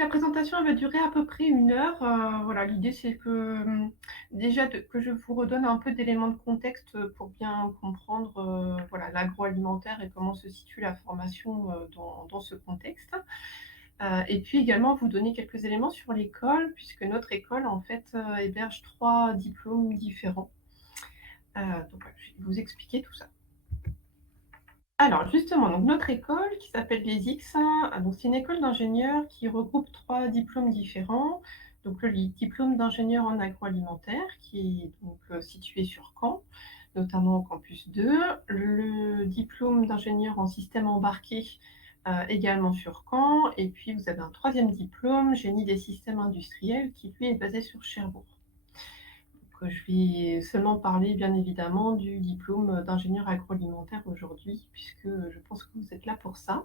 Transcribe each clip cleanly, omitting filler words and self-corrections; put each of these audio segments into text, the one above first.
la présentation, elle va durer à peu près 1 heure. Voilà, l'idée c'est que, déjà que je vous redonne un peu d'éléments de contexte, pour bien comprendre, voilà, l'agroalimentaire et comment se situe la formation, dans ce contexte. Et puis également vous donner quelques éléments sur l'école, puisque notre école en fait, héberge 3 diplômes différents. Donc voilà, je vais vous expliquer tout ça. Alors justement, donc notre école qui s'appelle les X, donc c'est une école d'ingénieurs qui regroupe 3 diplômes différents. Donc le diplôme d'ingénieur en agroalimentaire qui est donc, situé sur Caen, notamment au campus 2. Le diplôme d'ingénieur en système embarqué, également sur Caen, et puis vous avez un troisième diplôme, génie des systèmes industriels, qui lui est basé sur Cherbourg. Je vais seulement parler bien évidemment du diplôme d'ingénieur agroalimentaire aujourd'hui, puisque je pense que vous êtes là pour ça.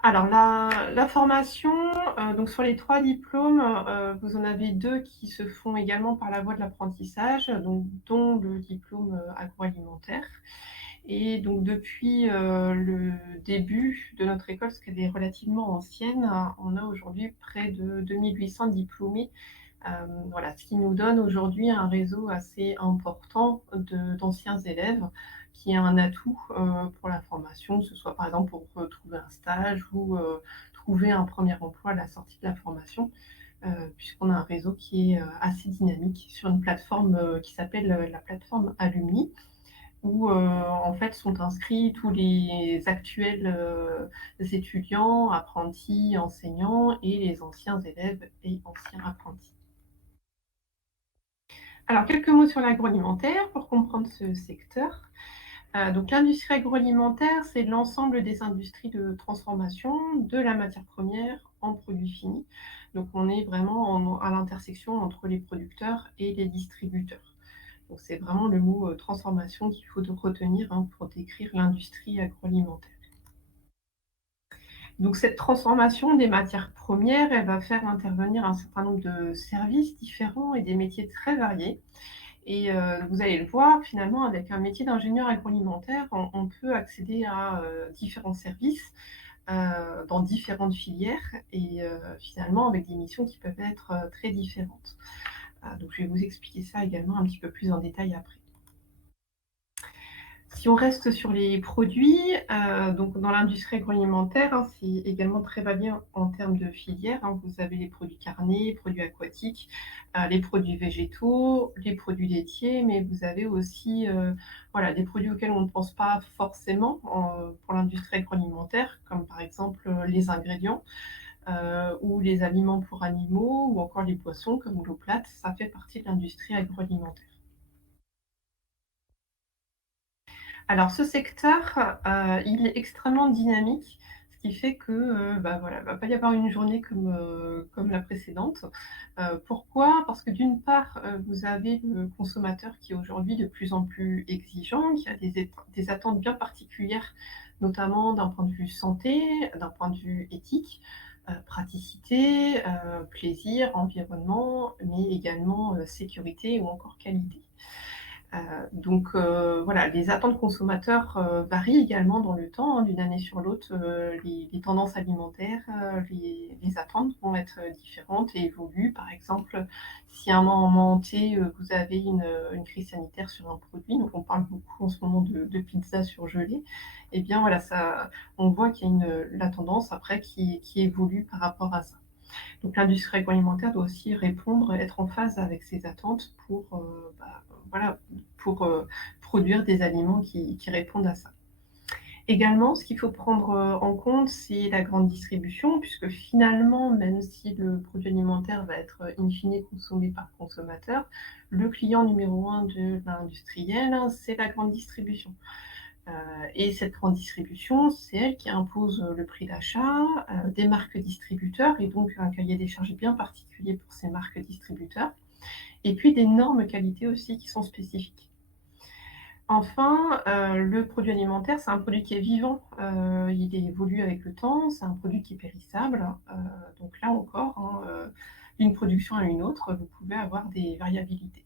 Alors la formation, donc sur les 3 diplômes, vous en avez 2 qui se font également par la voie de l'apprentissage, donc dont le diplôme, agroalimentaire. Et donc depuis, le début de notre école, parce qu'elle est relativement ancienne, on a aujourd'hui près de 2 800 diplômés. Voilà, ce qui nous donne aujourd'hui un réseau assez important d'anciens élèves, qui est un atout, pour la formation, que ce soit par exemple pour trouver un stage ou, trouver un premier emploi à la sortie de la formation, puisqu'on a un réseau qui est, assez dynamique sur une plateforme, qui s'appelle, la plateforme Alumni, où, en fait sont inscrits tous les actuels, étudiants, apprentis, enseignants et les anciens élèves et anciens apprentis. Alors, quelques mots sur l'agroalimentaire pour comprendre ce secteur. Donc l'industrie agroalimentaire, c'est l'ensemble des industries de transformation de la matière première en produits finis. Donc on est vraiment à l'intersection entre les producteurs et les distributeurs. Donc c'est vraiment le mot, transformation qu'il faut retenir, hein, pour décrire l'industrie agroalimentaire. Donc cette transformation des matières premières, elle va faire intervenir un certain nombre de services différents et des métiers très variés. Et vous allez le voir, finalement, avec un métier d'ingénieur agroalimentaire, on peut accéder à, différents services, dans différentes filières et finalement avec des missions qui peuvent être, très différentes. Donc je vais vous expliquer ça également un petit peu plus en détail après. Si on reste sur les produits, donc dans l'industrie agroalimentaire, hein, c'est également très varié en termes de filières, hein. Vous avez les produits carnés, produits aquatiques, les produits végétaux, les produits laitiers, mais vous avez aussi, voilà, des produits auxquels on ne pense pas forcément pour l'industrie agroalimentaire, comme par exemple, les ingrédients, ou les aliments pour animaux ou encore les poissons comme l'eau plate, ça fait partie de l'industrie agroalimentaire. Alors ce secteur, il est extrêmement dynamique, ce qui fait que, bah, voilà, il va pas y avoir une journée comme la précédente. Pourquoi? Parce que d'une part, vous avez le consommateur qui est aujourd'hui de plus en plus exigeant, qui a des attentes bien particulières, notamment d'un point de vue santé, d'un point de vue éthique, praticité, plaisir, environnement, mais également, sécurité ou encore qualité. Donc voilà, les attentes consommateurs, varient également dans le temps, hein, d'une année sur l'autre, les tendances alimentaires, les attentes vont être, différentes et évoluent. Par exemple, si à un moment T, vous avez une crise sanitaire sur un produit, donc on parle beaucoup en ce moment de pizza surgelée, et bien voilà, ça on voit qu'il y a la tendance après qui évolue par rapport à ça. Donc l'industrie agroalimentaire doit aussi répondre, être en phase avec ces attentes pour, bah, voilà, pour, produire des aliments qui répondent à ça. Également, ce qu'il faut prendre, en compte, c'est la grande distribution, puisque finalement, même si le produit alimentaire va être, in fine consommé par consommateur, le client numéro un de l'industriel, hein, c'est la grande distribution. Heu et cette grande distribution, c'est elle qui impose, le prix d'achat, des marques distributeurs et donc un cahier des charges bien particulier pour ces marques distributeurs et puis des normes qualité aussi qui sont spécifiques. Enfin, le produit alimentaire, c'est un produit qui est vivant, il évolue avec le temps, c'est un produit qui est périssable, donc là encore, hein, d'une production à une autre, vous pouvez avoir des variabilités.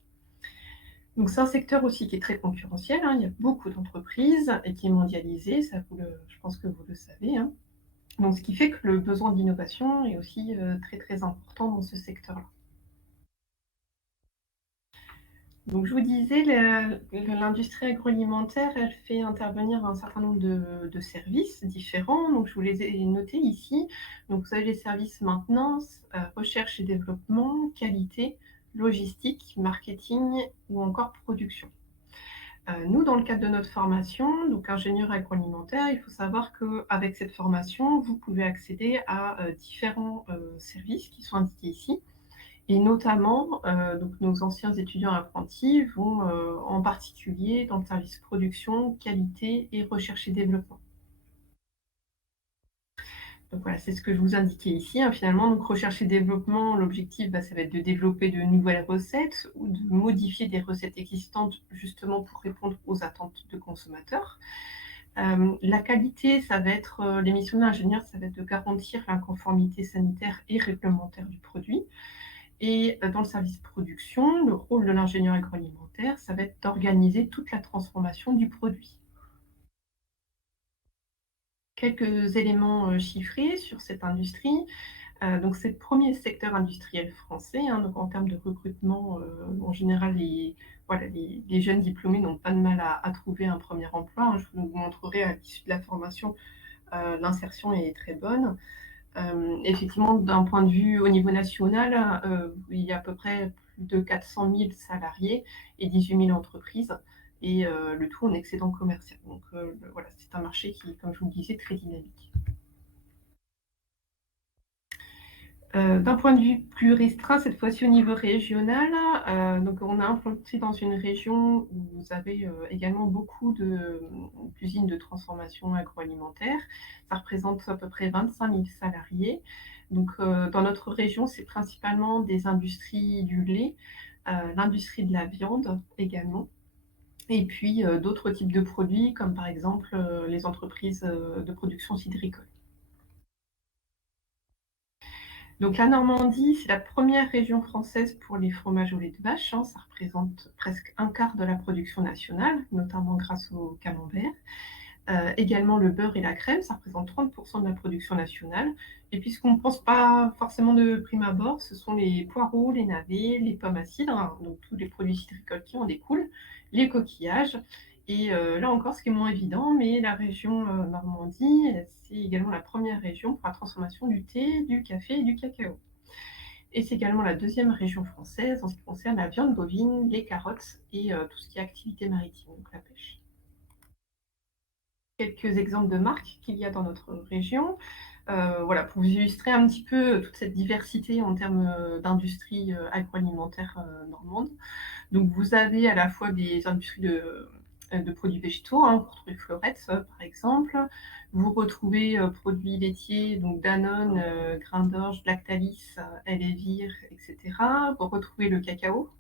Donc c'est un secteur aussi qui est très concurrentiel, hein. Il y a beaucoup d'entreprises et qui est mondialisé, ça je pense que vous le savez, hein. Donc ce qui fait que le besoin d'innovation est aussi, très, très important dans ce secteur-là. Donc je vous disais, l'industrie agroalimentaire, elle fait intervenir un certain nombre de services différents, donc je vous les ai notés ici. Donc vous avez les services maintenance, recherche et développement, qualité, logistique, marketing ou encore production. Nous, dans le cadre de notre formation, donc ingénieur agroalimentaire, il faut savoir qu'avec cette formation, vous pouvez accéder à, différents, services qui sont indiqués ici. Et notamment, donc nos anciens étudiants apprentis vont, en particulier dans le service production, qualité et recherche et développement. Donc voilà, c'est ce que je vous indiquais ici, hein, finalement. Donc recherche et développement, l'objectif, bah, ça va être de développer de nouvelles recettes ou de modifier des recettes existantes, justement pour répondre aux attentes de consommateurs. La qualité, ça va être, les missions de l'ingénieur, ça va être de garantir la conformité sanitaire et réglementaire du produit. Et dans le service production, le rôle de l'ingénieur agroalimentaire, ça va être d'organiser toute la transformation du produit. Quelques éléments, chiffrés sur cette industrie. Donc c'est le premier secteur industriel français, hein, donc en termes de recrutement, en général les jeunes diplômés n'ont pas de mal à trouver un premier emploi, hein. Je vous montrerai à l'issue de la formation, l'insertion est très bonne. Effectivement, d'un point de vue au niveau national, il y a à peu près plus de 400 000 salariés et 18 000 entreprises et le tout en excédent commercial. Donc voilà, c'est un marché qui, comme je vous le disais, est très dynamique. D'un point de vue plus restreint, cette fois-ci au niveau régional, donc on est implanté dans une région où vous avez, également beaucoup d'usines de transformation agroalimentaire. Ça représente à peu près 25 000 salariés. Donc, dans notre région, c'est principalement des industries du lait, l'industrie de la viande également et puis, d'autres types de produits comme par exemple, les entreprises, de production cidricole. Donc la Normandie, c'est la première région française pour les fromages au lait de vache, hein. Ça représente presque un quart de la production nationale, notamment grâce au camembert. Également le beurre et la crème, ça représente 30 de la production nationale. Et puis ce qu'on ne pense pas forcément de prime abord, ce sont les poireaux, les navets, les pommes à cidre, hein, donc tous les produits cidricoles qui en découlent, les coquillages. Et là encore, ce qui est moins évident, mais la région Normandie, c'est également la première région pour la transformation du thé, du café et du cacao. Et c'est également la deuxième région française en ce qui concerne la viande bovine, les carottes et tout ce qui est activité maritime, donc la pêche. Quelques exemples de marques qu'il y a dans notre région. Voilà, pour vous illustrer un petit peu toute cette diversité en termes d'industrie agroalimentaire normande. Donc vous avez à la fois des industries de produits végétaux, hein, vous retrouvez Fleurette par exemple. Vous retrouvez produits laitiers, donc Danone, Grain d'Orge, Lactalis, Elevir, etc. Vous retrouvez le cacao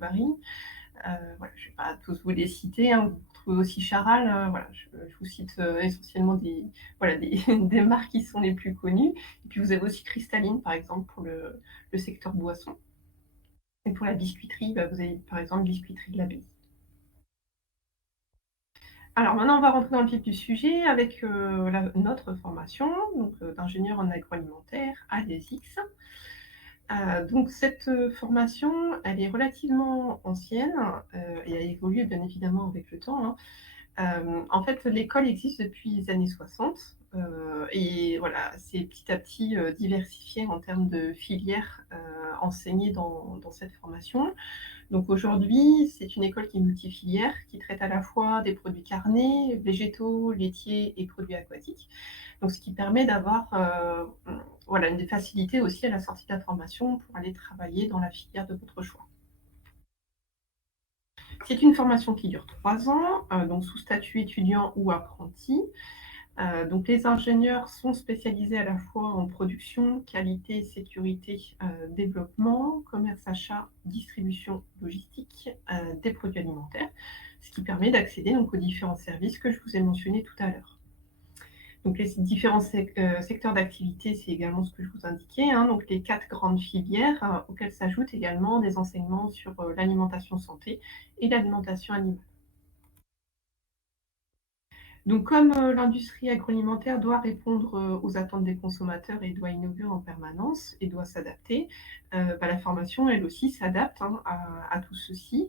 Barry. Voilà, je ne vais pas tous vous les citer, hein. Vous retrouvez aussi Charal, voilà, je vous cite essentiellement voilà, des marques qui sont les plus connues. Et puis vous avez aussi Cristalline, par exemple, pour le secteur boisson. Et pour la biscuiterie, bah, vous avez par exemple Biscuiterie de l'Abbaye. Alors maintenant, on va rentrer dans le vif du sujet avec notre formation donc, d'ingénieur en agroalimentaire à l'ESIX. Donc cette formation, elle est relativement ancienne et a évolué bien évidemment avec le temps, hein. En fait, l'école existe depuis les années 60 et voilà, c'est petit à petit diversifié en termes de filières enseignées dans cette formation. Donc aujourd'hui, c'est une école qui est multifilière, qui traite à la fois des produits carnés, végétaux, laitiers et produits aquatiques. Donc ce qui permet d'avoir voilà, une facilité aussi à la sortie de la formation pour aller travailler dans la filière de votre choix. C'est une formation qui dure 3 ans, donc sous statut étudiant ou apprenti. Donc les ingénieurs sont spécialisés à la fois en production, qualité, sécurité, développement, commerce, achat, distribution, logistique, des produits alimentaires, ce qui permet d'accéder donc aux différents services que je vous ai mentionnés tout à l'heure. Donc les différents secteurs d'activité, c'est également ce que je vous indiquais, hein, donc les 4 grandes filières, auxquelles s'ajoutent également des enseignements sur l'alimentation santé et l'alimentation animale. Donc comme, l'industrie agroalimentaire doit répondre, aux attentes des consommateurs et doit innover en permanence et doit s'adapter, la formation, elle aussi, s'adapte, hein, à tout ceci.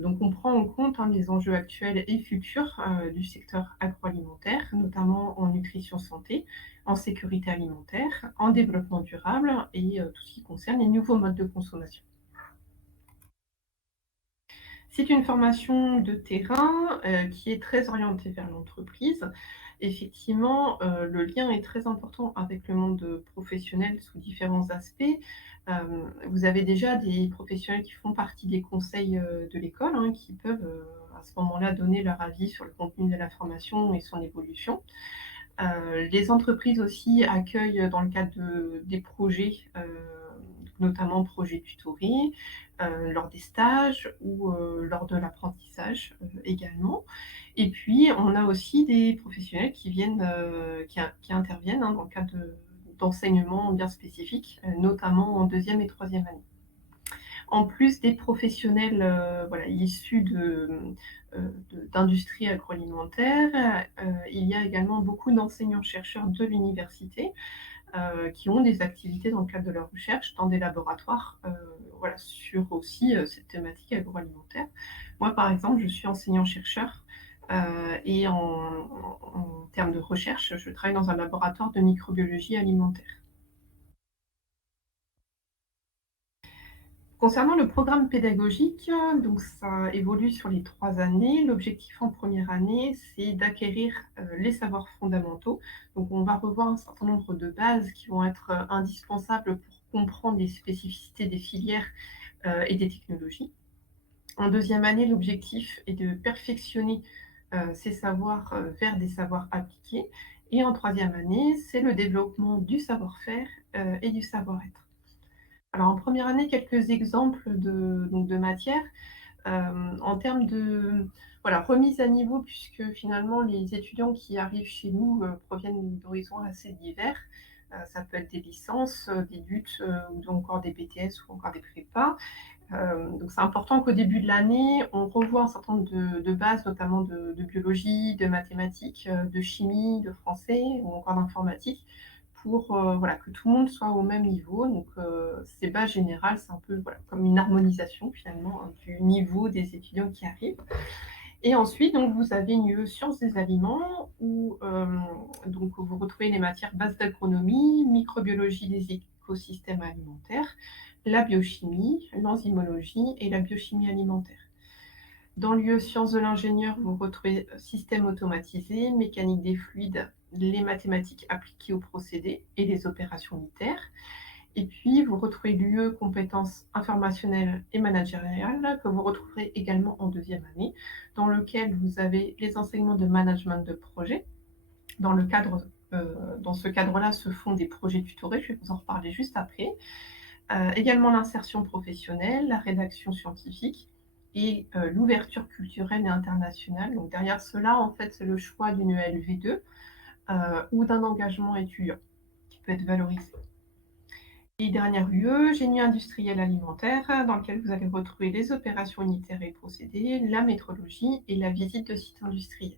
Donc on prend en compte, hein, les enjeux actuels et futurs, du secteur agroalimentaire, notamment en nutrition santé, en sécurité alimentaire, en développement durable et tout ce qui concerne les nouveaux modes de consommation. C'est une formation de terrain, qui est très orientée vers l'entreprise. Effectivement, le lien est très important avec le monde, professionnel sous différents aspects. Vous avez déjà des professionnels qui font partie des conseils, de l'école, hein, qui peuvent, à ce moment-là, donner leur avis sur le contenu de la formation et son évolution. Les entreprises aussi accueillent, dans le cadre des projets, notamment projets tutorés, lors des stages ou lors de l'apprentissage, également. Et puis on a aussi des professionnels qui viennent, qui interviennent, hein, dans le cadre d'enseignements bien spécifiques, notamment en deuxième et troisième année. En plus des professionnels, voilà, issus d'industries agroalimentaires, il y a également beaucoup d'enseignants-chercheurs de l'université, qui ont des activités dans le cadre de leur recherche dans des laboratoires, voilà, sur aussi, cette thématique agroalimentaire. Moi, par exemple, je suis enseignant-chercheur, et en termes de recherche, je travaille dans un laboratoire de microbiologie alimentaire. Concernant le programme pédagogique, donc ça évolue sur les 3 années. L'objectif en première année, c'est d'acquérir, les savoirs fondamentaux. Donc on va revoir un certain nombre de bases qui vont être, indispensables pour comprendre les spécificités des filières, et des technologies. En deuxième année, l'objectif est de perfectionner, ces savoirs, vers des savoirs appliqués et en troisième année, c'est le développement du savoir-faire, et du savoir-être. Alors en première année, quelques exemples de matières, en termes de, voilà, remise à niveau puisque finalement les étudiants qui arrivent chez nous, proviennent d'horizons assez divers. Ça peut être des licences, des DUT, ou encore des BTS ou encore des prépas. Donc c'est important qu'au début de l'année, on revoie un certain nombre de bases, notamment de biologie, de mathématiques, de chimie, de français ou encore d'informatique pour, voilà, que tout le monde soit au même niveau. Donc ces bases générales, c'est un peu, voilà, comme une harmonisation finalement, hein, du niveau des étudiants qui arrivent. Et ensuite, donc vous avez une sciences des aliments où, donc vous retrouvez les matières bases d'agronomie, microbiologie des écosystèmes alimentaires, la biochimie, l'enzymologie et la biochimie alimentaire. Dans l'UE sciences de l'ingénieur, vous retrouvez système automatisé, mécanique des fluides, les mathématiques appliquées aux procédés et les opérations unitaires. Et puis, vous retrouvez l'UE compétences informationnelles et managériales que vous retrouverez également en deuxième année, dans lequel vous avez les enseignements de management de projet. Dans le cadre, dans ce cadre-là, se font des projets tutorés, je vais vous en reparler juste après. Également l'insertion professionnelle, la rédaction scientifique et l'ouverture culturelle et internationale. Donc derrière cela, en fait, c'est le choix d'une LV2 ou d'un engagement étudiant qui peut être valorisé. Et dernière UE, génie industriel alimentaire, dans lequel vous allez retrouver les opérations unitaires et procédés, la métrologie et la visite de sites industriels.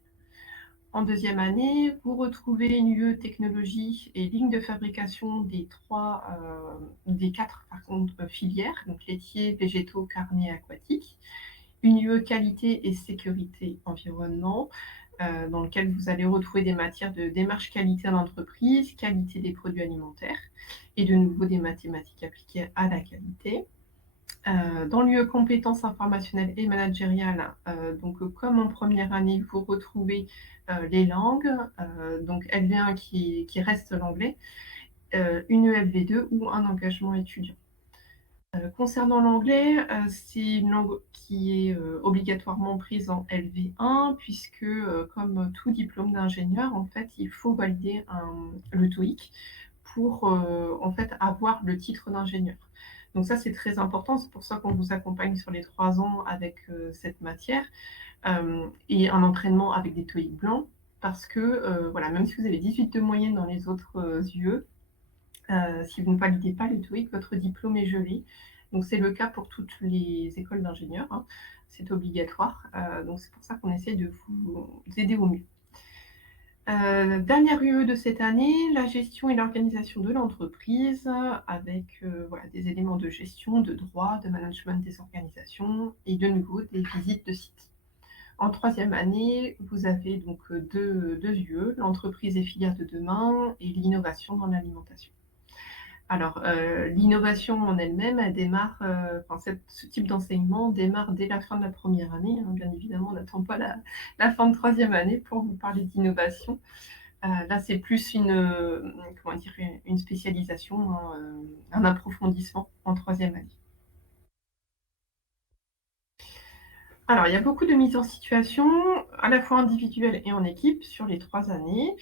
En deuxième année, vous retrouvez une UE technologie et ligne de fabrication des quatre par contre, filières, donc laitiers, végétaux, carnés et aquatiques. Une UE qualité et sécurité environnement, dans lequel vous allez retrouver des matières de démarche qualité en entreprise, qualité des produits alimentaires et de nouveau des mathématiques appliquées à la qualité. Dans l'UE compétences informationnelles et managériales, donc comme en première année, vous retrouvez les langues, donc LV1 qui reste l'anglais, une ELV2 ou un engagement étudiant. Concernant l'anglais, c'est une langue qui est obligatoirement prise en LV1 puisque, comme tout diplôme d'ingénieur, en fait, il faut valider le TOEIC pour, en fait, avoir le titre d'ingénieur. Donc ça, c'est très important. C'est pour ça qu'on vous accompagne sur les 3 ans avec, cette matière, et un entraînement avec des TOEIC blancs parce que, voilà, même si vous avez 18 de moyenne dans les autres, UE, si vous ne validez pas le TOEIC, votre diplôme est gelé. Donc c'est le cas pour toutes les écoles d'ingénieurs, hein. C'est obligatoire. Donc c'est pour ça qu'on essaie de vous aider au mieux. Dernière UE de cette année, la gestion et l'organisation de l'entreprise avec, voilà, des éléments de gestion, de droit, de management des organisations et de nouveau des visites de sites. En troisième année, vous avez donc, 2 UE, l'entreprise et filière de demain et l'innovation dans l'alimentation. Alors, l'innovation en elle-même, elle démarre, enfin ce type d'enseignement démarre dès la fin de la première année, hein. Bien évidemment, on n'attend pas la fin de troisième année pour vous parler d'innovation. Là, c'est plus une, comment dire? Une spécialisation, hein, un approfondissement en troisième année. Alors, il y a beaucoup de mise en situation, à la fois individuelle et en équipe sur les 3 années.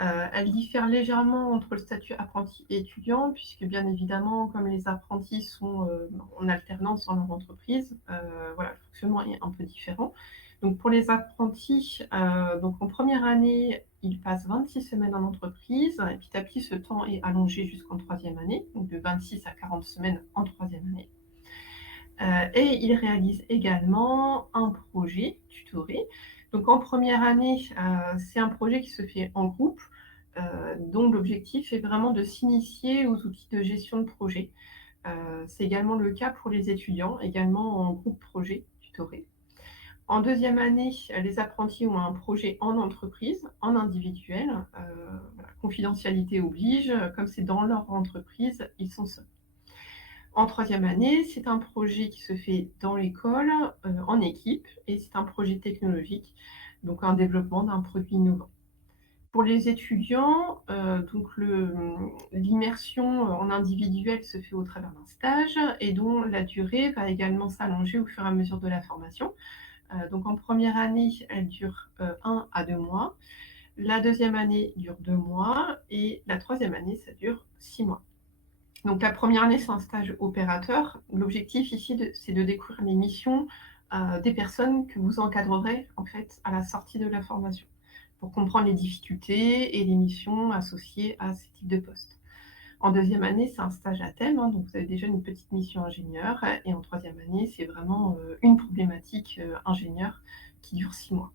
Elle diffère légèrement entre le statut apprenti et étudiant puisque bien évidemment, comme les apprentis sont, en alternance dans leur entreprise, voilà, le fonctionnement est un peu différent. Donc pour les apprentis, donc en première année, ils passent 26 semaines en entreprise et petit à petit, ce temps est allongé jusqu'en troisième année, donc de 26 à 40 semaines en troisième année. Et ils réalisent également un projet tutoré. Donc en première année, c'est un projet qui se fait en groupe, dont l'objectif est vraiment de s'initier aux outils de gestion de projet. C'est également le cas pour les étudiants, également en groupe projet tutoré. En deuxième année, les apprentis ont un projet en entreprise, en individuel. Voilà, confidentialité oblige, comme c'est dans leur entreprise, ils sont seuls. En troisième année, c'est un projet qui se fait dans l'école, en équipe et c'est un projet technologique, donc un développement d'un produit innovant. Pour les étudiants, donc l'immersion en individuel se fait au travers d'un stage et dont la durée va également s'allonger au fur et à mesure de la formation. Donc en première année, elle dure, 1 à 2 mois. La deuxième année dure 2 mois et la troisième année, ça dure 6 mois. Donc la première année, c'est un stage opérateur. L'objectif ici, c'est de découvrir les missions des personnes que vous encadrerez en fait à la sortie de la formation, pour comprendre les difficultés et les missions associées à ces types de postes. En deuxième année, c'est un stage à thème, hein, donc vous avez déjà une petite mission ingénieur. Et en troisième année, c'est vraiment une problématique ingénieur qui dure 6 mois.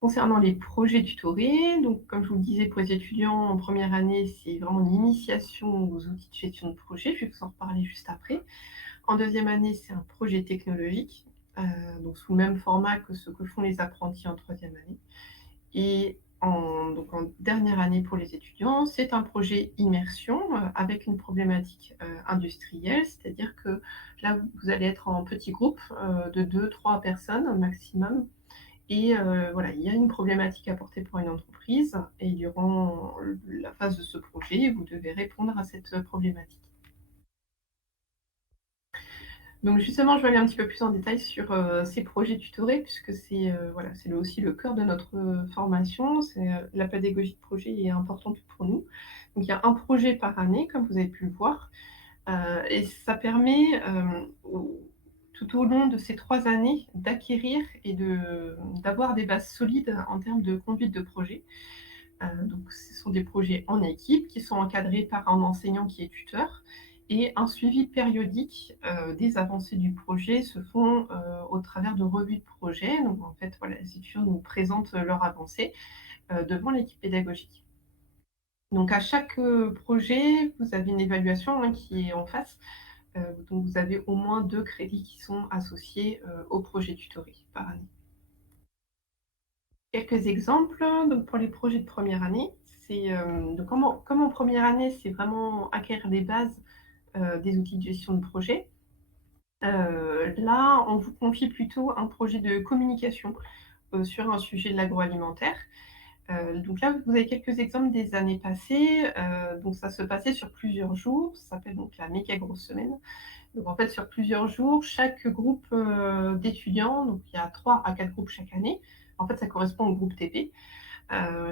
Concernant les projets tutorés, donc comme je vous le disais pour les étudiants en première année, c'est vraiment l'initiation aux outils de gestion de projet, je vais vous en reparler juste après. En deuxième année, c'est un projet technologique, donc sous le même format que ce que font les apprentis en troisième année. Et donc en dernière année pour les étudiants, c'est un projet immersion avec une problématique industrielle, c'est-à-dire que là, vous allez être en petit groupe de 2-3 personnes au maximum et voilà, il y a une problématique à porter pour une entreprise et durant la phase de ce projet, vous devez répondre à cette problématique. Donc justement, je vais aller un petit peu plus en détail sur, ces projets tutorés puisque c'est, voilà, c'est aussi le cœur de notre, formation. C'est, la pédagogie de projet est importante pour nous. Donc il y a un projet par année, comme vous avez pu le voir, et ça permet, tout au long de ces 3 années d'acquérir et d'avoir des bases solides en termes de conduite de projet. Donc ce sont des projets en équipe qui sont encadrés par un enseignant qui est tuteur et un suivi périodique, des avancées du projet se font, au travers de revues de projet. Donc en fait, voilà, les étudiants nous présentent leurs avancées, devant l'équipe pédagogique. Donc à chaque, projet, vous avez une évaluation, hein, qui est en face, donc vous avez au moins 2 crédits qui sont associés, au projet tutoré par année. Quelques exemples, donc pour les projets de première année, c'est, donc comme en première année, c'est vraiment acquérir les bases, des outils de gestion de projet. Là, on vous confie plutôt un projet de communication, sur un sujet de l'agroalimentaire. Donc là, vous avez quelques exemples des années passées. Donc ça se passait sur plusieurs jours. Ça s'appelle donc la méga grosse semaine. Donc en fait, sur plusieurs jours, chaque groupe, d'étudiants, donc il y a 3 à 4 groupes chaque année. En fait, ça correspond au groupe TP.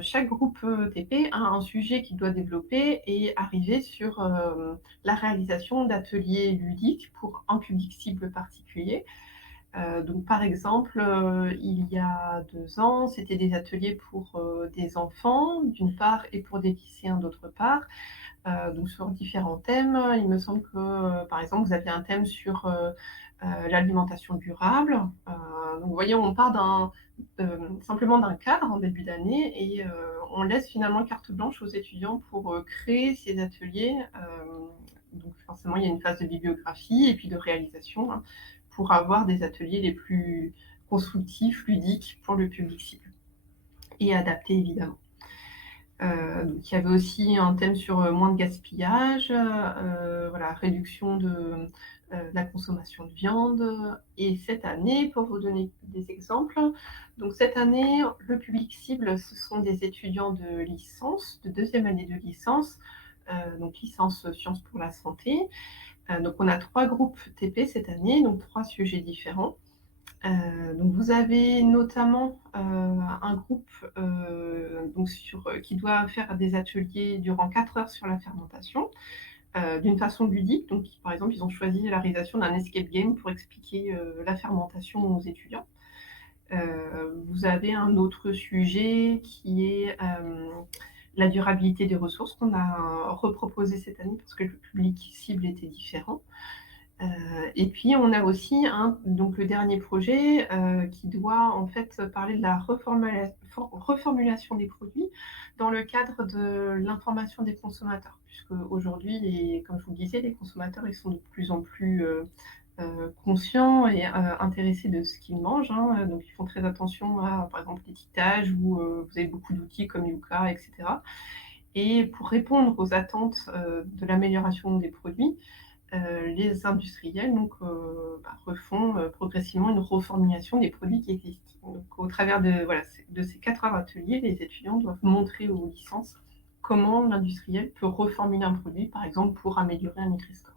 Chaque groupe, TP a un sujet qu'il doit développer et arriver sur, la réalisation d'ateliers ludiques pour un public cible particulier. Donc par exemple, il y a 2 ans, c'était des ateliers pour, des enfants d'une part et pour des lycéens d'autre part. Donc sur différents thèmes. Il me semble que, par exemple, vous aviez un thème sur, l'alimentation durable. Donc vous voyez, on part simplement d'un cadre en début d'année et on laisse finalement carte blanche aux étudiants pour, créer ces ateliers. Donc forcément, il y a une phase de bibliographie et puis de réalisation, hein, pour avoir des ateliers les plus constructifs, ludiques pour le public cible et adaptés évidemment. Donc il y avait aussi un thème sur, moins de gaspillage, voilà, réduction de, la consommation de viande, et cette année, pour vous donner des exemples, donc cette année, le public cible, ce sont des étudiants de licence, de deuxième année de licence, donc licence sciences pour la santé. Donc on a 3 groupes TP cette année, donc 3 sujets différents. Donc vous avez notamment, un groupe, donc qui doit faire des ateliers durant 4 heures sur la fermentation, d'une façon ludique. Donc par exemple, ils ont choisi la réalisation d'un escape game pour expliquer, la fermentation aux étudiants. Vous avez un autre sujet qui est, la durabilité des ressources qu'on a reproposé cette année parce que le public cible était différent. Et puis on a aussi donc le dernier projet, qui doit en fait parler de la reformulation des produits dans le cadre de l'information des consommateurs. Puisque aujourd'hui, comme je vous le disais, les consommateurs, ils sont de plus en plus, conscients et intéressés de ce qu'ils mangent, hein, donc ils font très attention à, par exemple, l'étiquetage ou, vous avez beaucoup d'outils comme Yuka et cetera. Et pour répondre aux attentes, de l'amélioration des produits, les industriels donc, refont, progressivement une reformulation des produits qui existent. Donc au travers de voilà, de ces 4 heures ateliers, les étudiants doivent montrer aux licences comment l'industriel peut reformuler un produit, par exemple pour améliorer un Nutri-Score.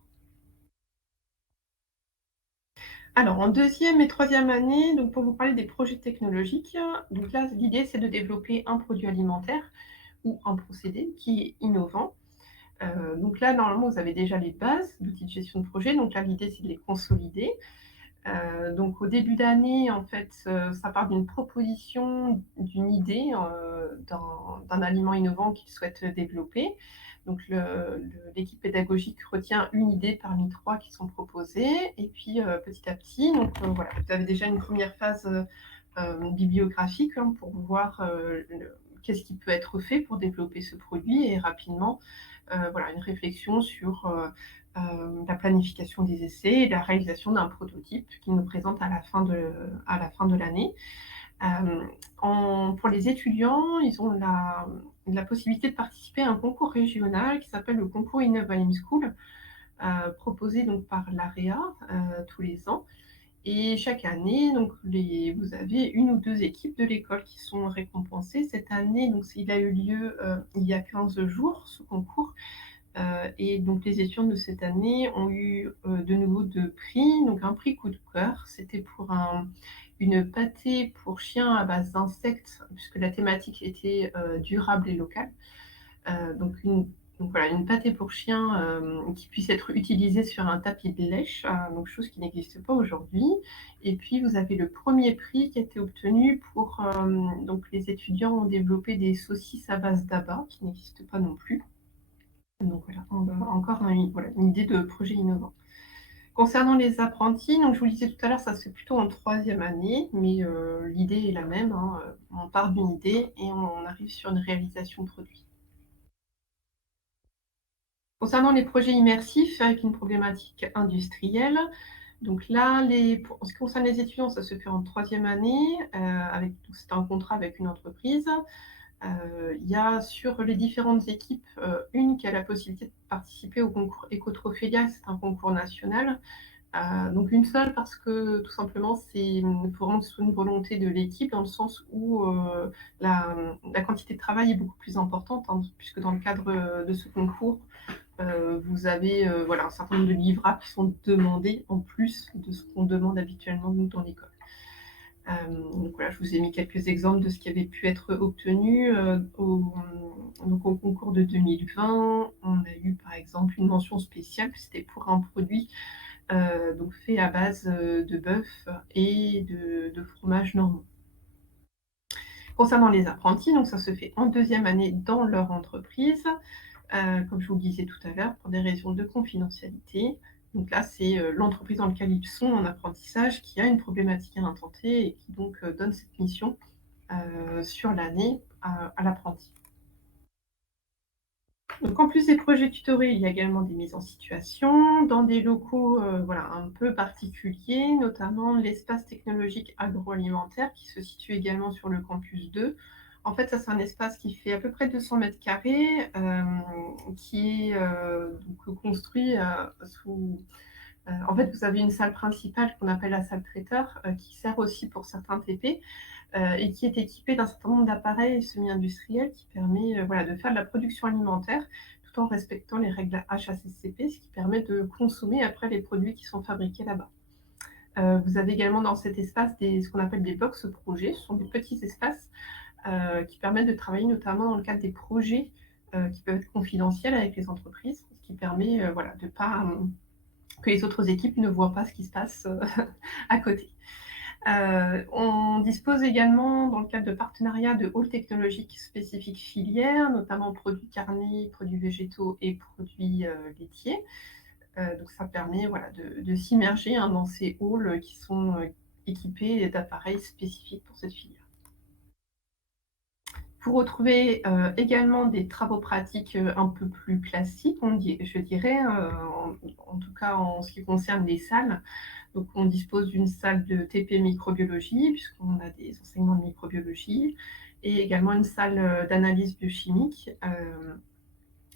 Alors en deuxième et troisième année, donc pour vous parler des projets technologiques, donc là l'idée c'est de développer un produit alimentaire ou un procédé qui est innovant. Donc là, normalement, vous avez déjà les bases d'outils de gestion de projet. Donc là, l'idée, c'est de les consolider. Donc au début d'année, en fait, ça part d'une proposition, d'une idée, d'un aliment innovant qu'ils souhaitent développer. Donc l'équipe pédagogique retient une idée parmi 3 qui sont proposées et puis, petit à petit, donc voilà, vous avez déjà une première phase, bibliographique, hein, pour voir, qu'est-ce qui peut être fait pour développer ce produit et rapidement, voilà, une réflexion sur, la planification des essais et la réalisation d'un prototype qu'ils nous présentent à la fin de l'année. Pour les étudiants, ils ont la possibilité de participer à un concours régional qui s'appelle le concours Innovalim School, proposé donc par l'AREA, tous les ans. Et chaque année, donc vous avez une ou 2 équipes de l'école qui sont récompensées. Cette année, donc il a eu lieu, il y a 15 jours, ce concours. Et donc les étudiants de cette année ont eu, de nouveau 2 prix. Donc un prix coup de cœur, c'était pour une pâtée pour chiens à base d'insectes, puisque la thématique était, durable et locale. Donc voilà, une pâtée pour chien, qui puisse être utilisée sur un tapis de lèche, donc chose qui n'existe pas aujourd'hui. Et puis vous avez le premier prix qui a été obtenu pour, donc les étudiants ont développé des saucisses à base d'abat, qui n'existent pas non plus. Donc voilà, encore voilà, une idée de projet innovant. Concernant les apprentis, donc je vous le disais tout à l'heure, ça se fait plutôt en troisième année, mais l'idée est la même, hein, on part d'une idée et on arrive sur une réalisation produit. Concernant les projets immersifs avec une problématique industrielle, donc là, en ce qui concerne les étudiants, ça se fait en troisième année, c'est un contrat avec une entreprise. Il y a sur les différentes équipes, une qui a la possibilité de participer au concours Ecotrophélia, c'est un concours national. Donc une seule parce que tout simplement, faut vraiment que ce soit une volonté de l'équipe dans le sens où la quantité de travail est beaucoup plus importante, hein, puisque dans le cadre de ce concours, vous avez voilà, un certain nombre de livrables qui sont demandés en plus de ce qu'on demande habituellement nous dans l'école. Donc voilà, je vous ai mis quelques exemples de ce qui avait pu être obtenu donc au concours de 2020. On a eu par exemple une mention spéciale, c'était pour un produit donc fait à base de bœuf et de fromage normand. Concernant les apprentis, donc ça se fait en deuxième année dans leur entreprise, comme je vous le disais tout à l'heure, pour des raisons de confidentialité. Donc là, c'est l'entreprise dans laquelle ils sont en apprentissage qui a une problématique à intenter et qui donc donne cette mission sur l'année à l'apprenti. Donc en plus des projets tutorés, il y a également des mises en situation dans des locaux, voilà, un peu particuliers, notamment l'espace technologique agroalimentaire qui se situe également sur le campus 2. En fait, ça, c'est un espace qui fait à peu près 200 m², qui est, donc construit, sous en fait, vous avez une salle principale qu'on appelle la salle traiteur, qui sert aussi pour certains TP, et qui est équipée d'un certain nombre d'appareils semi-industriels qui permet, voilà, de faire de la production alimentaire tout en respectant les règles HACCP, ce qui permet de consommer après les produits qui sont fabriqués là-bas. Vous avez également dans cet espace ce qu'on appelle des box projets. Ce sont des petits espaces, qui permettent de travailler notamment dans le cadre des projets, qui peuvent être confidentiels avec les entreprises, ce qui permet, voilà, de pas, que les autres équipes ne voient pas ce qui se passe à côté. On dispose également, dans le cadre de partenariats, de halls technologiques spécifiques filières, notamment produits carnés, produits végétaux et produits laitiers. Donc ça permet, voilà, de s'immerger, hein, dans ces halls qui sont équipés d'appareils spécifiques pour cette filière. Vous retrouvez également des travaux pratiques un peu plus classiques, je dirais, en tout cas en ce qui concerne les salles. Donc on dispose d'une salle de TP microbiologie, puisqu'on a des enseignements de microbiologie, et également une salle d'analyse biochimique,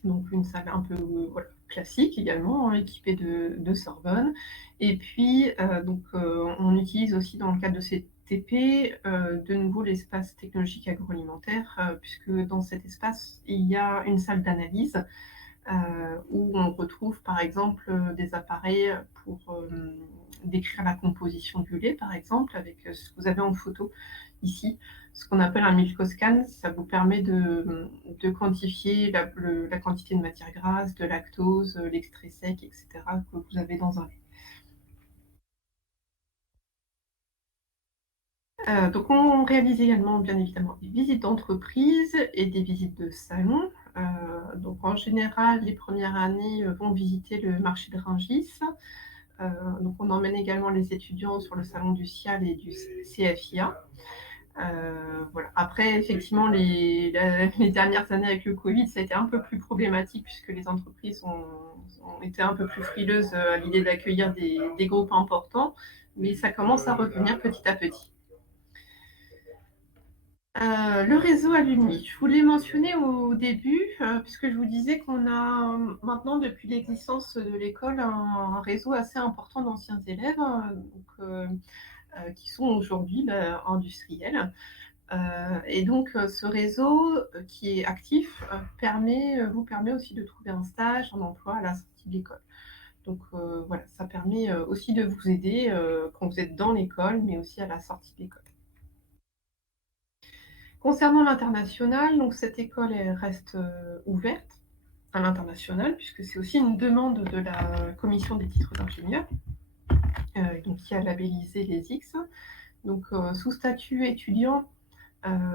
donc une salle un peu, voilà, classique également, hein, équipée de Sorbonne. Et puis, on utilise aussi dans le cadre de ces TP, de nouveau l'espace technologique agroalimentaire, puisque dans cet espace, il y a une salle d'analyse, où on retrouve par exemple des appareils pour décrire la composition du lait, par exemple, avec ce que vous avez en photo ici, ce qu'on appelle un milkoscan. Ça vous permet de quantifier la quantité de matière grasse, de lactose, l'extrait sec, etc., que vous avez dans un lait. Donc on réalise également bien évidemment des visites d'entreprise et des visites de salon. Donc en général, les premières années vont visiter le marché de Rungis. Donc on emmène également les étudiants sur le salon du CIAL et du CFIA. Voilà. Après, effectivement, les dernières années avec le Covid, ça a été un peu plus problématique puisque les entreprises ont été un peu plus frileuses à l'idée d'accueillir des groupes importants, mais ça commence à revenir petit à petit. Le réseau alumni, je vous l'ai mentionné au début, puisque je vous disais qu'on a maintenant, depuis l'existence de l'école, un réseau assez important d'anciens élèves, qui sont aujourd'hui industriels. Et donc, ce réseau qui est actif vous permet aussi de trouver un stage, un emploi à la sortie de l'école. Donc voilà, ça permet aussi de vous aider quand vous êtes dans l'école, mais aussi à la sortie de l'école. Concernant l'international, donc cette école elle reste ouverte à l'international, puisque c'est aussi une demande de la commission des titres d'ingénieur, donc qui a labellisé les X. Donc sous statut étudiant,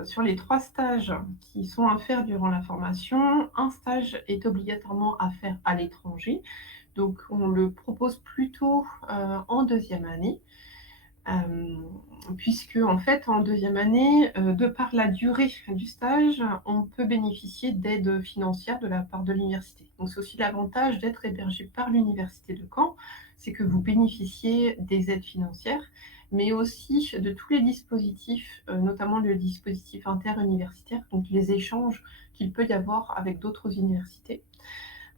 sur les 3 stages qui sont à faire durant la formation, un stage est obligatoirement à faire à l'étranger. Donc on le propose plutôt en deuxième année. Puisque en fait, en deuxième année, de par la durée du stage, on peut bénéficier d'aides financières de la part de l'université. Donc c'est aussi l'avantage d'être hébergé par l'université de Caen, c'est que vous bénéficiez des aides financières, mais aussi de tous les dispositifs, notamment le dispositif interuniversitaire, donc les échanges qu'il peut y avoir avec d'autres universités.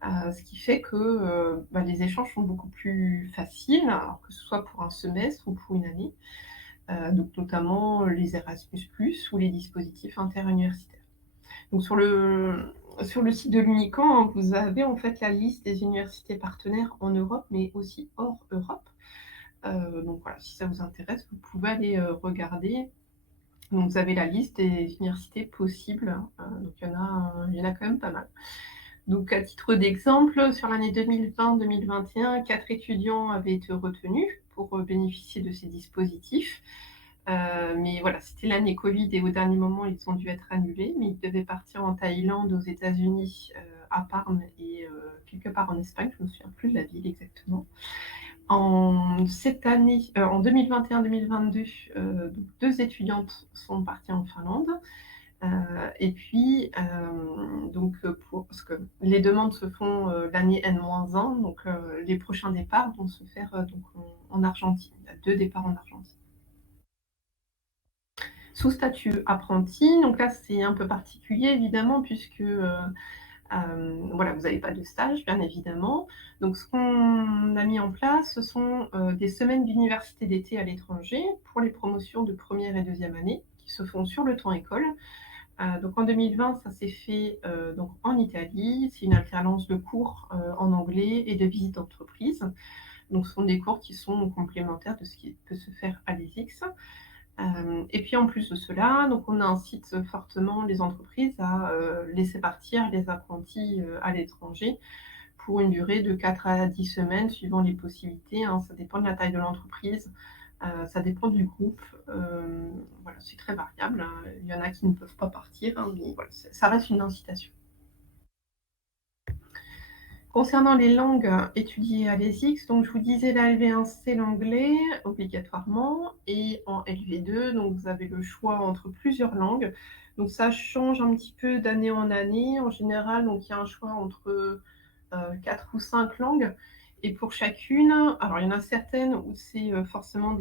Ce qui fait que les échanges sont beaucoup plus faciles, alors que ce soit pour un semestre ou pour une année. Donc notamment les Erasmus+, ou les dispositifs interuniversitaires. Donc sur le site de l'Unicamp, vous avez en fait la liste des universités partenaires en Europe, mais aussi hors Europe. Donc voilà, si ça vous intéresse, vous pouvez aller regarder. Donc vous avez la liste des universités possibles. Donc il y en a quand même pas mal. Donc à titre d'exemple, sur l'année 2020-2021, 4 étudiants avaient été retenus pour bénéficier de ces dispositifs. Mais voilà, c'était l'année Covid et au dernier moment, ils ont dû être annulés, mais ils devaient partir en Thaïlande, aux États-Unis, à Parme et quelque part en Espagne, je ne me souviens plus de la ville exactement. Cette année, en 2021-2022, 2 étudiantes sont parties en Finlande. Et puis, donc, parce que les demandes se font, l'année N-1, donc les prochains départs vont se faire, donc en Argentine. Il y a 2 départs en Argentine. Sous statut apprenti, donc là, c'est un peu particulier évidemment puisque, voilà, vous n'avez pas de stage, bien évidemment. Donc ce qu'on a mis en place, ce sont, des semaines d'université d'été à l'étranger pour les promotions de première et deuxième année qui se font sur le temps école. Donc en 2020, ça s'est fait, donc en Italie. C'est une alternance de cours, en anglais et de visite d'entreprise. Donc ce sont des cours qui sont complémentaires de ce qui peut se faire à l'ESIX. Et puis en plus de cela, donc on incite fortement les entreprises à, laisser partir les apprentis, à l'étranger pour une durée de 4 à 10 semaines suivant les possibilités, hein. Ça dépend de la taille de l'entreprise, ça dépend du groupe, voilà, c'est très variable, hein. Il y en a qui ne peuvent pas partir, hein, mais voilà, ça reste une incitation. Concernant les langues étudiées à l'ESIX, donc je vous disais la LV1, c'est l'anglais obligatoirement, et en LV2, donc vous avez le choix entre plusieurs langues. Donc ça change un petit peu d'année en année. En général, donc il y a un choix entre 4 ou 5 langues. Et pour chacune, alors il y en a certaines où c'est forcément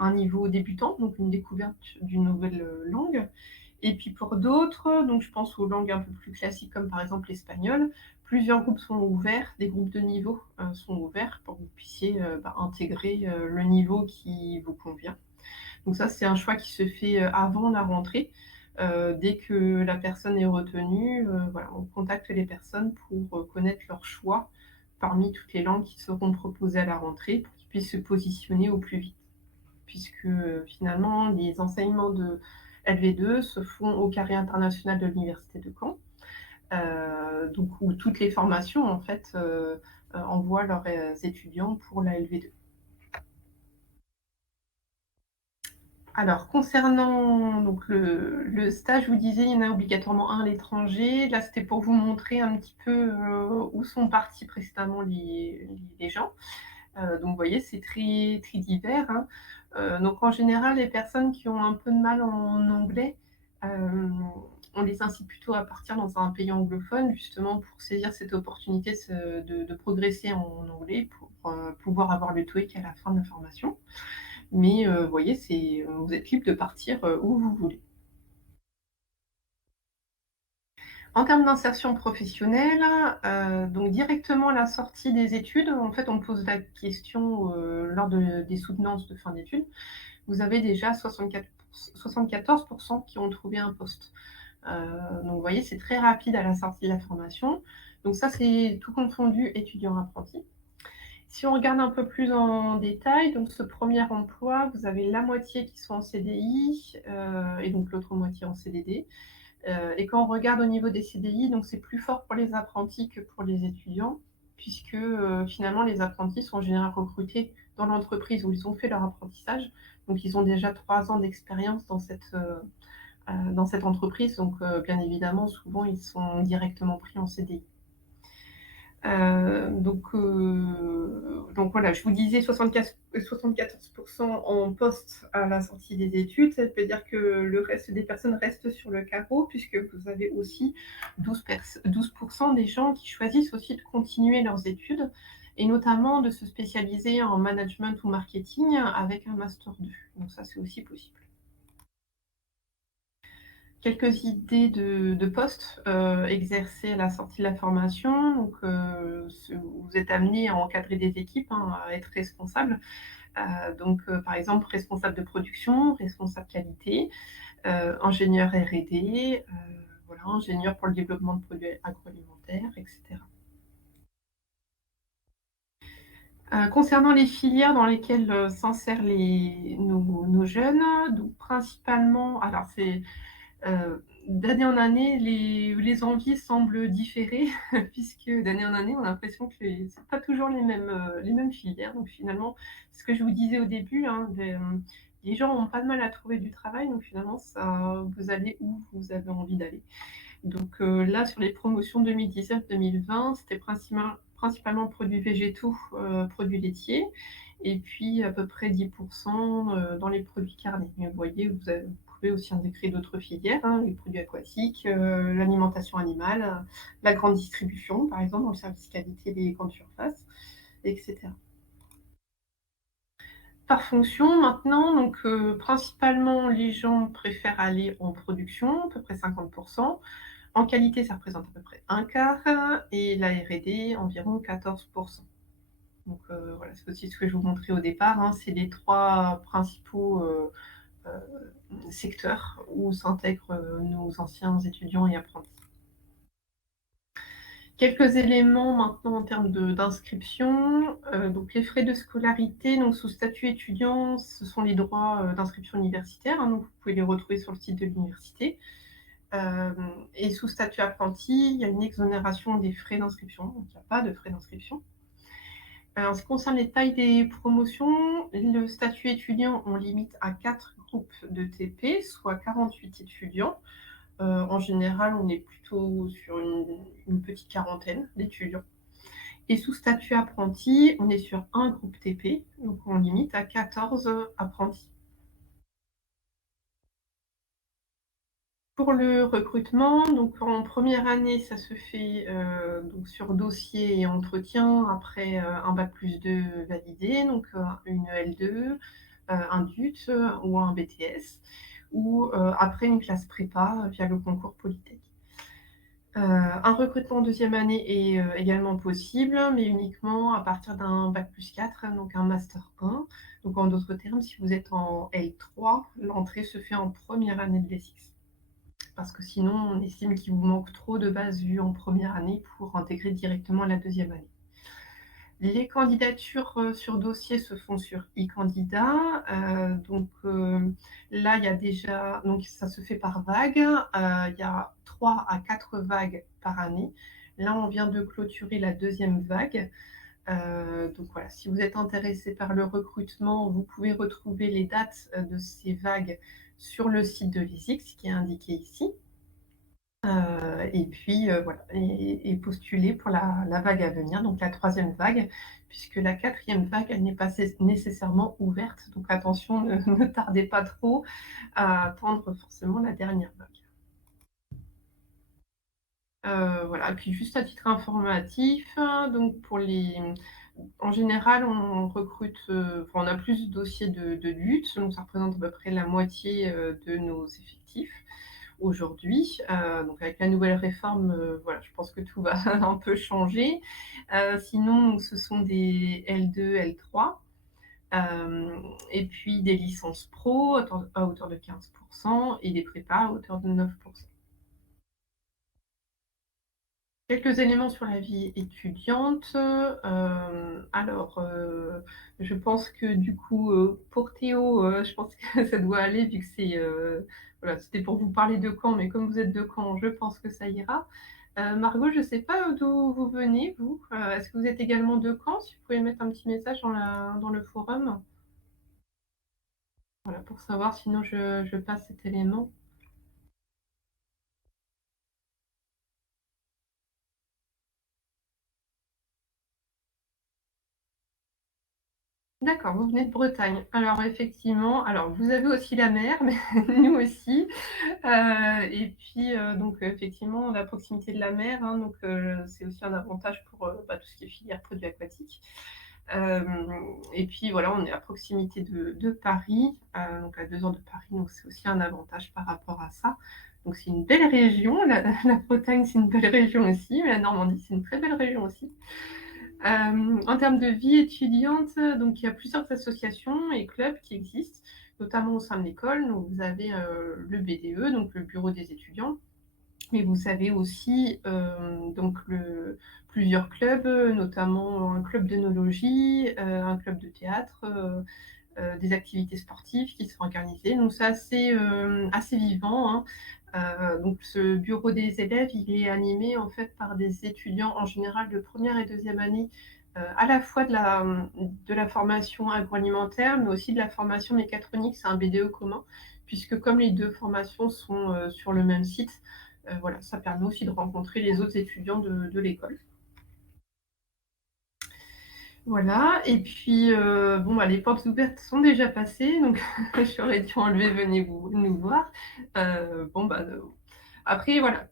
un niveau débutant, donc une découverte d'une nouvelle langue. Et puis pour d'autres, donc je pense aux langues un peu plus classiques comme par exemple l'espagnol, plusieurs groupes sont ouverts, des groupes de niveau sont ouverts pour que vous puissiez intégrer le niveau qui vous convient. Donc ça, c'est un choix qui se fait avant la rentrée. Dès que la personne est retenue, voilà, on contacte les personnes pour connaître leur choix parmi toutes les langues qui seront proposées à la rentrée pour qu'ils puissent se positionner au plus vite. Puisque finalement, les enseignements de LV2 se font au carré international de l'Université de Caen, donc où toutes les formations en fait envoient leurs étudiants pour la LV2. Alors, concernant donc le stage, je vous disais, il y en a obligatoirement un à l'étranger. Là, c'était pour vous montrer un petit peu où sont partis précédemment les gens. Donc, vous voyez, c'est très, très divers, hein. Donc, en général, les personnes qui ont un peu de mal en anglais, on les incite plutôt à partir dans un pays anglophone, justement pour saisir cette opportunité de progresser en anglais pour pouvoir avoir le TOEIC à la fin de la formation. Mais vous voyez, vous êtes libre de partir où vous voulez. En termes d'insertion professionnelle, donc directement à la sortie des études, en fait, on pose la question lors des soutenances de fin d'études. Vous avez déjà 74% qui ont trouvé un poste. Donc, vous voyez, c'est très rapide à la sortie de la formation. Donc, ça, c'est tout confondu étudiant-apprenti. Si on regarde un peu plus en détail, donc ce premier emploi, vous avez la moitié qui sont en CDI et donc l'autre moitié en CDD. Et quand on regarde au niveau des CDI, donc c'est plus fort pour les apprentis que pour les étudiants, puisque finalement les apprentis sont en général recrutés dans l'entreprise où ils ont fait leur apprentissage. Donc ils ont déjà 3 ans d'expérience dans cette entreprise. Donc bien évidemment, souvent ils sont directement pris en CDI. Donc voilà, je vous disais 74% en poste à la sortie des études. Ça veut dire que le reste des personnes restent sur le carreau, puisque vous avez aussi 12% des gens qui choisissent aussi de continuer leurs études, et notamment de se spécialiser en management ou marketing avec un master 2. Donc ça, c'est aussi possible. Quelques idées de postes exercés à la sortie de la formation. Donc, vous êtes amené à encadrer des équipes, hein, à être responsable. Donc, par exemple, responsable de production, responsable qualité, ingénieur R&D, voilà, ingénieur pour le développement de produits agroalimentaires, etc. Concernant les filières dans lesquelles s'insèrent nos jeunes, donc principalement, alors c'est d'année en année, les envies semblent différer, puisque d'année en année, on a l'impression que c'est pas toujours les mêmes filières. Donc finalement, ce que je vous disais au début, hein, les gens ont pas de mal à trouver du travail, donc finalement, vous allez où vous avez envie d'aller. Donc là, sur les promotions 2019-2020, c'était principalement produits végétaux, produits laitiers, et puis à peu près 10% dans les produits carnés. Mais vous voyez, vous pouvez pouvez aussi intégrer d'autres filières, hein, les produits aquatiques, l'alimentation animale, la grande distribution, par exemple, dans le service qualité des grandes surfaces, et cetera. Par fonction maintenant, donc principalement, les gens préfèrent aller en production, à peu près 50. En qualité, ça représente à peu près un quart et la R&D environ 14. Donc voilà, c'est aussi ce que je vous montrais au départ, hein, c'est les 3 principaux, secteurs où s'intègrent, nos anciens étudiants et apprentis. Quelques éléments maintenant en termes d'inscription. Donc les frais de scolarité, donc sous statut étudiant, ce sont les droits, d'inscription universitaire, hein, donc vous pouvez les retrouver sur le site de l'université. Et sous statut apprenti, il y a une exonération des frais d'inscription, donc il n'y a pas de frais d'inscription. En ce qui concerne les tailles des promotions, le statut étudiant, on limite à 4 groupes de TP, soit 48 étudiants. En général, on est plutôt sur une petite quarantaine d'étudiants. Et sous statut apprenti, on est sur un groupe TP, donc on limite à 14 apprentis. Pour le recrutement, donc en première année, ça se fait donc sur dossier et entretien après un bac+2 validé, donc une L2, un DUT ou un BTS, ou après une classe prépa via le concours Polytech. Un recrutement en deuxième année est également possible, mais uniquement à partir d'un bac+4, donc un master 1. Donc en d'autres termes, si vous êtes en L3, l'entrée se fait en première année de l'ESIX. Parce que sinon, on estime qu'il vous manque trop de bases vues en première année pour intégrer directement la deuxième année. Les candidatures sur dossier se font sur e-candidat. Donc là, il y a déjà, donc ça se fait par vague. Il y a 3 à 4 vagues par année. Là, on vient de clôturer la deuxième vague. Donc voilà, si vous êtes intéressé par le recrutement, vous pouvez retrouver les dates de ces vagues sur le site de l'ESIX qui est indiqué ici. Et puis voilà, et postuler pour la vague à venir, donc la troisième vague, puisque la quatrième vague, elle n'est pas nécessairement ouverte. Donc attention, ne tardez pas trop à attendre forcément la dernière vague. Voilà, et puis juste à titre informatif, donc en général, on recrute, on a plus de dossiers de DUT, donc ça représente à peu près la moitié de nos effectifs aujourd'hui. Donc avec la nouvelle réforme, voilà, je pense que tout va un peu changer. Sinon, ce sont des L2, L3, et puis des licences pro à hauteur de 15% et des prépas à hauteur de 9%. Quelques éléments sur la vie étudiante. Alors, je pense que du coup, pour Théo, je pense que ça doit aller vu que voilà, c'était pour vous parler de Caen, mais comme vous êtes de Caen, je pense que ça ira. Margot, je ne sais pas d'où vous venez, vous. Est-ce que vous êtes également de Caen? Si vous pouvez mettre un petit message dans le forum. Voilà, pour savoir, sinon je passe cet élément. D'accord, vous venez de Bretagne. Alors effectivement, alors vous avez aussi la mer, mais nous aussi. Et puis donc effectivement, la proximité de la mer, hein, donc c'est aussi un avantage pour tout ce qui est filière produits aquatiques. Et puis voilà, on est à proximité de Paris, donc à 2 heures de Paris, donc c'est aussi un avantage par rapport à ça. Donc c'est une belle région, la Bretagne c'est une belle région aussi, mais la Normandie c'est une très belle région aussi. En termes de vie étudiante, donc il y a plusieurs associations et clubs qui existent, notamment au sein de l'école. Donc vous avez le BDE, donc le bureau des étudiants, mais vous avez aussi donc plusieurs clubs, notamment un club d'œnologie, un club de théâtre, des activités sportives qui sont organisées. Donc c'est assez vivant, hein. Donc ce bureau des élèves, il est animé en fait par des étudiants en général de première et deuxième année, à la fois de la formation agroalimentaire, mais aussi de la formation mécatronique. C'est un BDE commun, puisque comme les deux formations sont sur le même site, voilà, ça permet aussi de rencontrer les autres étudiants de l'école. Voilà et puis, bon, bah, les portes ouvertes sont déjà passées, donc j'aurais dû enlever «Venez vous nous voir». Bon, bah, après voilà,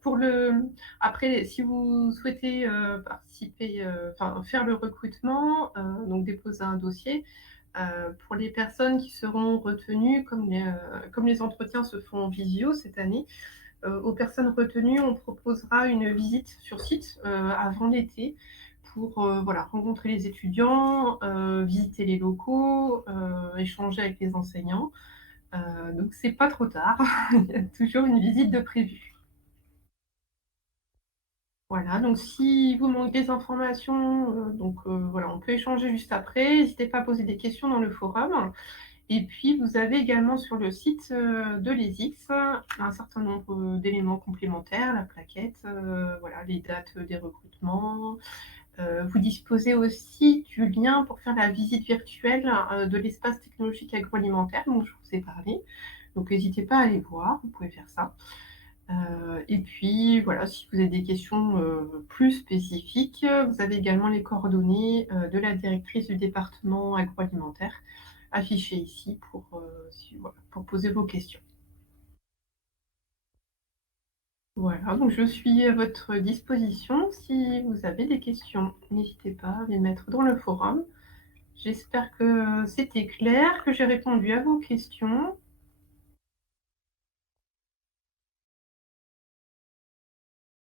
après si vous souhaitez, participer, enfin faire le recrutement, donc déposer un dossier, pour les personnes qui seront retenues comme les entretiens se font en visio cette année, aux personnes retenues, on proposera une visite sur site, avant l'été pour, voilà, rencontrer les étudiants, visiter les locaux, échanger avec les enseignants. Donc c'est pas trop tard, il y a toujours une visite de prévue. Voilà, donc si vous manquez des informations, voilà, on peut échanger juste après. N'hésitez pas à poser des questions dans le forum. Et puis vous avez également sur le site, de l'ESIX, un certain nombre, d'éléments complémentaires, la plaquette, voilà, les dates, des recrutements. Vous disposez aussi du lien pour faire la visite virtuelle, de l'espace technologique agroalimentaire dont je vous ai parlé. Donc n'hésitez pas à aller voir, vous pouvez faire ça. Et puis voilà, si vous avez des questions, plus spécifiques, vous avez également les coordonnées, de la directrice du département agroalimentaire affichées ici si voilà, pour poser vos questions. Voilà, donc je suis à votre disposition si vous avez des questions. N'hésitez pas à les mettre dans le forum. J'espère que c'était clair, que j'ai répondu à vos questions.